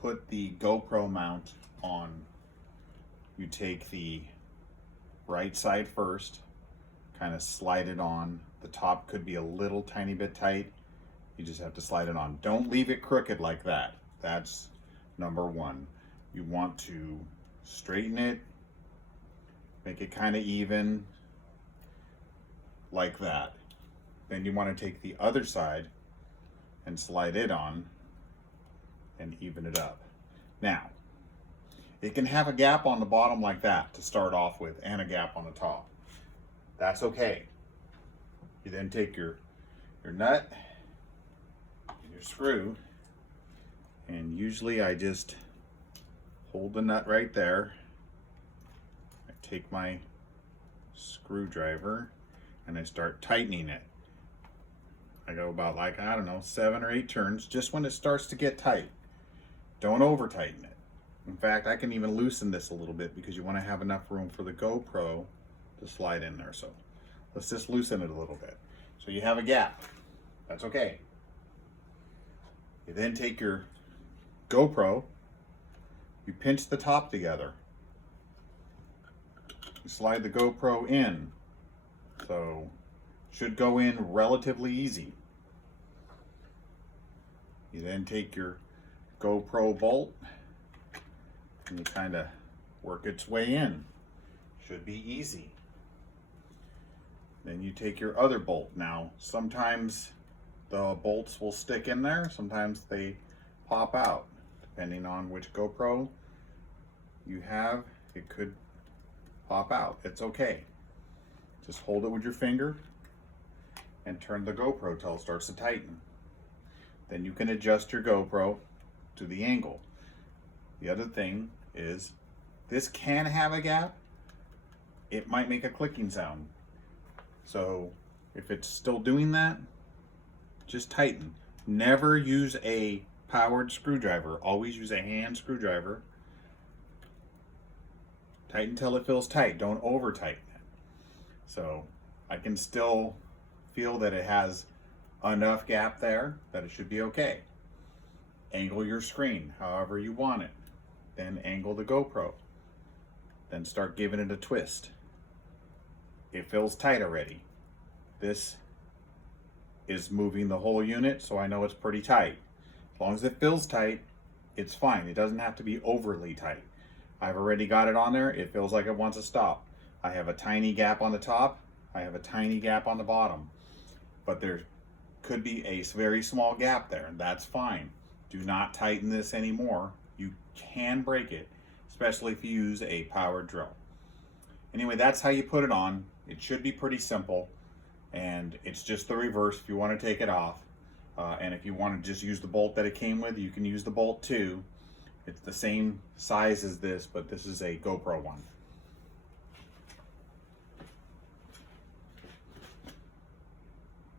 put the GoPro mount on, you take the right side first, kind of slide it on. The top could be a little tiny bit tight. You just have to slide it on. Don't leave it crooked like that. That's number one. You want to straighten it, make it kind of even, like that. Then you want to take the other side and slide it on and even it up. Now, it can have a gap on the bottom like that to start off with and a gap on the top. That's okay. You then take your nut and your screw, and usually I just hold the nut right there. I take my screwdriver and I start tightening it. I go about, like, I don't know, 7 or 8 turns, just when it starts to get tight. Don't over tighten it. In fact, I can even loosen this a little bit because you want to have enough room for the GoPro to slide in there. So let's just loosen it a little bit. So you have a gap. That's okay. You then take your GoPro, you pinch the top together. You slide the GoPro in. So should go in relatively easy. You then take your GoPro bolt and you kind of work its way in. Should be easy. Then you take your other bolt. Now, sometimes the bolts will stick in there, sometimes they pop out. Depending on which GoPro you have, it could pop out. It's okay. Just hold it with your finger and turn the GoPro till it starts to tighten. Then you can adjust your GoPro to the angle. The other thing is, this can have a gap. It might make a clicking sound. So if it's still doing that, just tighten. Never use a powered screwdriver. Always use a hand screwdriver. Tighten till it feels tight. Don't over tighten it. So I can still feel that it has enough gap there that it should be okay. Angle your screen however you want it. Then angle the GoPro. Then start giving it a twist. It feels tight already. This is moving the whole unit, so I know it's pretty tight. As long as it feels tight, it's fine. It doesn't have to be overly tight. I've already got it on there. It feels like it wants to stop. I have a tiny gap on the top. I have a tiny gap on the bottom. But there could be a very small gap there, and that's fine. Do not tighten this anymore. You can break it, especially if you use a powered drill. Anyway, that's how you put it on. It should be pretty simple, and it's just the reverse if you want to take it off. And if you want to just use the bolt that it came with, you can use the bolt too. It's the same size as this, but this is a GoPro one.